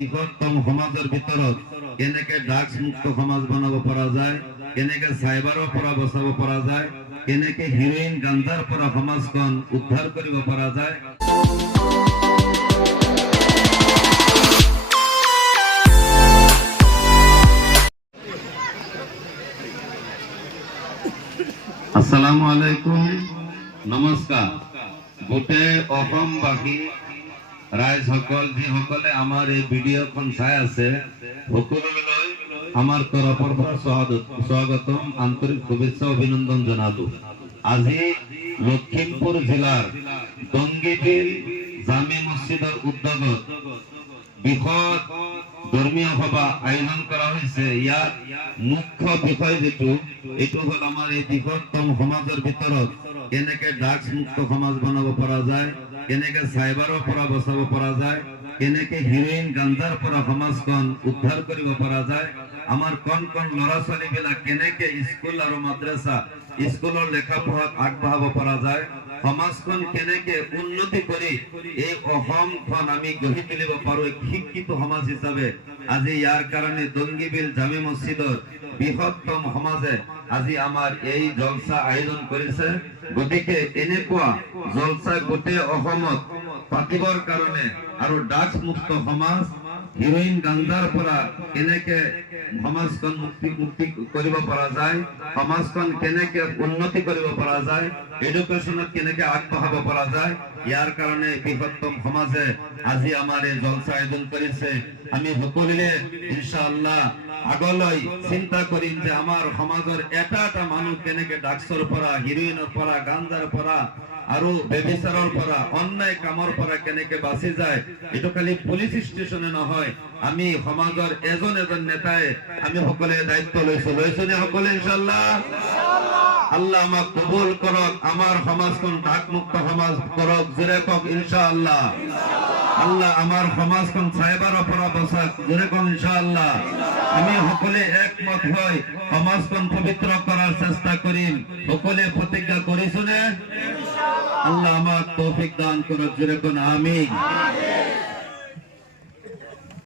বৃহত্তম সমাজেৰ ভিতৰত কেনেকে ড্ৰাগছ মুক্ত সমাজ বনাব পৰা যায়, কেনেকে সাইবাৰৰ পৰা বচাব পৰা যায়, কেনেকে হিৰোইন গাঞ্জাৰ পৰা সমাজখন উদ্ধাৰ কৰিব পৰা যায়। আসসালামু আলাইকুম, নমস্কাৰ। গোটেই অসমবাসী ৰাইজসকল যিসকলে আমাৰ এই ভিডিঅ'খন চাই আছে, সকলোলৈ আমাৰ তৰফৰ পৰা স্বাগতম, আন্তৰিক শুভেচ্ছা অভিনন্দন জনালো। আজি লখিমপুৰ জিলাৰ টংগীবিল জামে মছজিদৰ উদ্যোগত বৃহৎ ধৰ্মীয় সভা আয়োজন কৰা হৈছে। ইয়াত মুখ্য বিষয় এইটো হল আমাৰ এই বৃহত্তম সমাজৰ ভিতৰত কেনেকে ড্ৰাগছ মুক্ত সমাজ বনাব পৰা যায়, কেনেকে সাইবাৰৰ পৰা বচাব পৰা যায়, কেনেকে হিৰোইন গাঞ্জাৰ পৰা সমাজখন উদ্ধাৰ কৰিব পৰা যায়, আমাৰ কণ কণ ল'ৰা ছোৱালীবিলাক কেনেকে স্কুল আৰু মাদ্ৰাসা স্কুলৰ লেখা পঢ়াত আগবঢ়াব পৰা যায়, সমাজখন কেনেকে উন্নতি কৰি এই অসমখন আমি গঢ়ি তুলিব পাৰো শিক্ষিত সমাজ হিচাপে। আজি ইয়াৰ কাৰণে টংগীবিল জামে মছজিদৰ বৃহত্তম সমাজে আজি আমাৰ এই জলসা আয়োজন কৰিছে। গতিকে এনেকুৱা জলসা গোটেই অসমত পাতিবৰ কাৰণে আৰু ড্ৰাগছ মুক্ত সমাজ, হিৰোইন গাঞ্জাৰ পৰা কেনেকে সমাজখন মুক্তি কৰিব পৰা যায়, সমাজখন কেনেকে উন্নতি কৰিব পৰা যায়, এডুকেশ্যনত কেনেকে আগবঢ়াব পৰা যায়, ইয়াৰ কাৰণে বৃহত্তম সমাজে আজি আমাৰ এই জলসা আয়োজন কৰিছে। আমি সকলোৱে ইনশাআল্লাহ আগলৈ চিন্তা কৰিম যে আমাৰ সমাজৰ এটা এটা মানুহ কেনেকে ড্ৰাগছৰ পৰা, হিৰোইনৰ পৰা, গাঞ্জাৰ পৰা আৰু বেবিচাৰৰ পৰা, অন্যায় কামৰ পৰা কেনেকে বাচি যায়। এইটো খালি পুলিচ ষ্টেচনে নহয়, আমি সমাজৰ এজন এজন নেতাই আমি সকলোৱে দায়িত্ব লৈছো নে সকলোৱে ইনশাআল্লাহ। আল্লাহ আমাক কবুল কৰক, আমাৰ সমাজখন ড্ৰাগ মুক্ত সমাজ কৰক, জোৰে কওক ইনশাআল্লাহ। আল্লাহ আমাৰ সমাজখন সাইবাৰৰ পৰা বচাক, জোৰে কওক ইনশাআল্লাহ। আমি সকলোৱে একমত হৈ সমাজখন পবিত্ৰ কৰাৰ চেষ্টা কৰিম। সকলোৱে প্ৰতিজ্ঞা কৰিছো নে? আল্লাহ আমাক তৌফিক দান কৰক, জোৰে কওক আমিন।